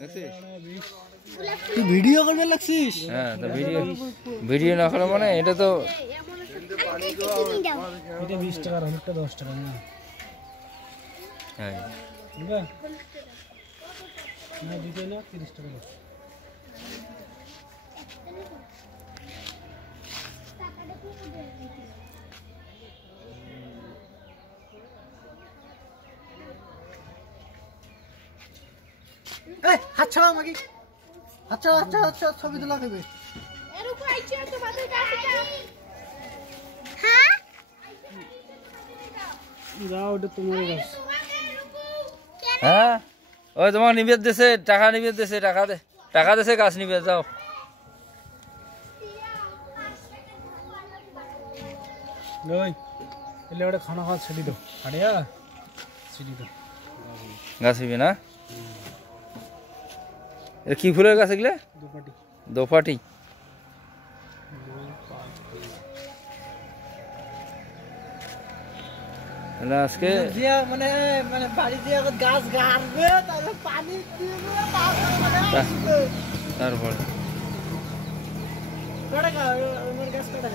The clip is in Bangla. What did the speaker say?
দেখছিস তুই ভিডিও করবে লাগছিস? হ্যাঁ তো ভিডিও না করা মানে এটা তো এটা 20 টাকা অনেকটা 10 টাকা না। হ্যাঁ বুঝবা না দিতে না 30 টাকা দাও। এই হাত ছাড়া আমাকে আচ্ছা আচ্ছা আচ্ছা ছবি তোলা খাবে এর উপর আইছে তোমাদের কাছে হ্যাঁ যাও ওটা তোমার কাছে। হ্যাঁ ওই তোমার নিবেদ দেশে টাকা নিবেদ দেশে টাকা দেশে গাছ নিবে যাও ওই এলে ওটা খানা খাওয়া ছেড়ে দাও আড়িয়া ছেড়ে দাও গাছ নিবে না এটা কি ফুলের গাছ এগুলো দুপাটি দোপাটি তাহলে আজকে দিয়া মানে মানে বাড়ি দিয়ে গাছ গাড়বে তারপর পানি দিবে তারপরে তারপরে কটা আমার গাছ কটা